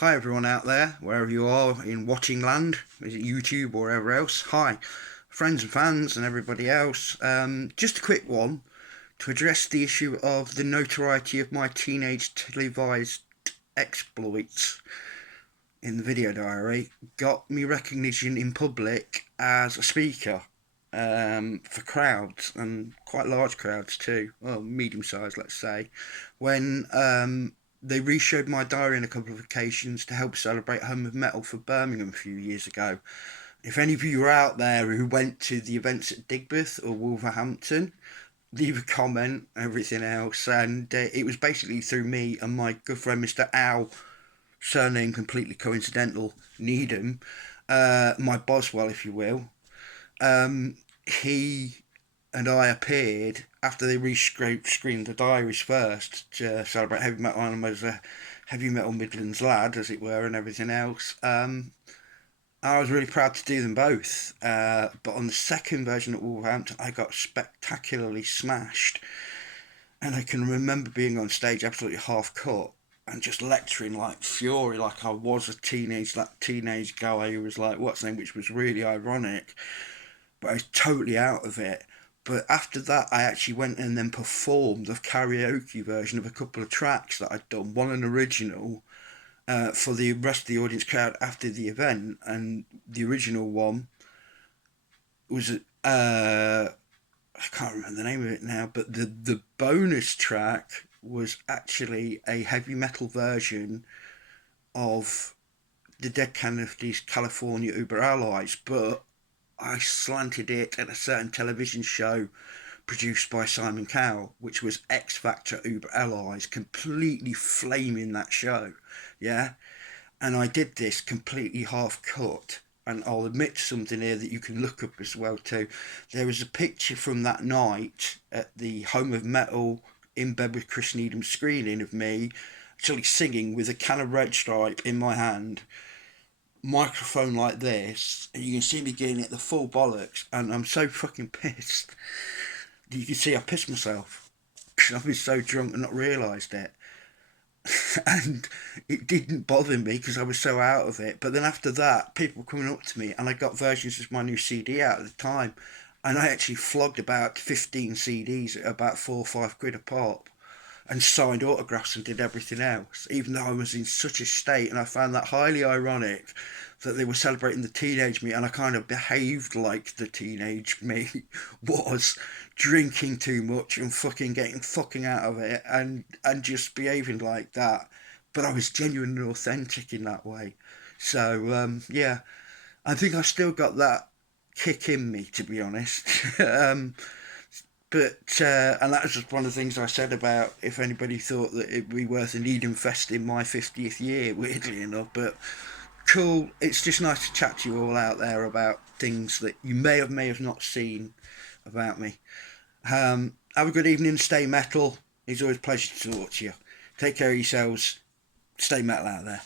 Hi everyone out there, wherever you are in watching land, is it YouTube or wherever else. Hi, friends and fans and everybody else. Just a quick one to address the issue of the notoriety of my teenage televised exploits in the video diary got me recognition in public as a speaker for crowds, and quite large crowds too, well, medium sized, let's say, when they reshowed my diary on a couple of occasions to help celebrate Home of Metal for Birmingham a few years ago. If any of you are out there who went to the events at Digbeth or Wolverhampton, leave a comment, everything else. And it was basically through me and my good friend Mr. Al, surname completely coincidental, Needham, my Boswell, if you will. He and I appeared after they re-screened the diaries first to celebrate heavy metal, and I was a heavy metal Midlands lad, as it were, and everything else. I was really proud to do them both. But on the second version at Wolverhampton, I got spectacularly smashed. And I can remember being on stage absolutely half cut and just lecturing like fury, like I was a teenage guy who was like, what's name, which was really ironic. But I was totally out of it. But after that, I actually went and then performed a karaoke version of a couple of tracks that I'd done, one an original, for the rest of the audience crowd after the event, and the original one was I can't remember the name of it now, but the bonus track was actually a heavy metal version of the Dead Kennedys' California Uber Allies, but I slanted it at a certain television show produced by Simon Cowell, which was X Factor Uber Allies, completely flaming that show, yeah? And I did this completely half cut. And I'll admit to something here that you can look up as well too. There is a picture from that night at the Home of Metal in bed with Chris Needham screening of me actually singing with a can of Red Stripe in my hand, microphone like this, and you can see me getting it the full bollocks, and I'm so fucking pissed. You can see I pissed myself because I've been so drunk and not realised it. And it didn't bother me because I was so out of it. But then after that, people were coming up to me, and I got versions of my new CD out at the time, and I actually flogged about 15 CDs at about £4 or £5 a pop, and signed autographs and did everything else, even though I was in such a state. And I found that highly ironic that they were celebrating the teenage me, and I kind of behaved like the teenage me was, drinking too much and fucking getting fucking out of it, and just behaving like that. But I was genuine and authentic in that way. So yeah, I think I still got that kick in me, to be honest. But and that was just one of the things I said about if anybody thought that it'd be worth an Eden Fest in my 50th year, weirdly enough. But cool, it's just nice to chat to you all out there about things that you may have not seen about me. Have a good evening, stay metal. It's always a pleasure to talk to you. Take care of yourselves, stay metal out there.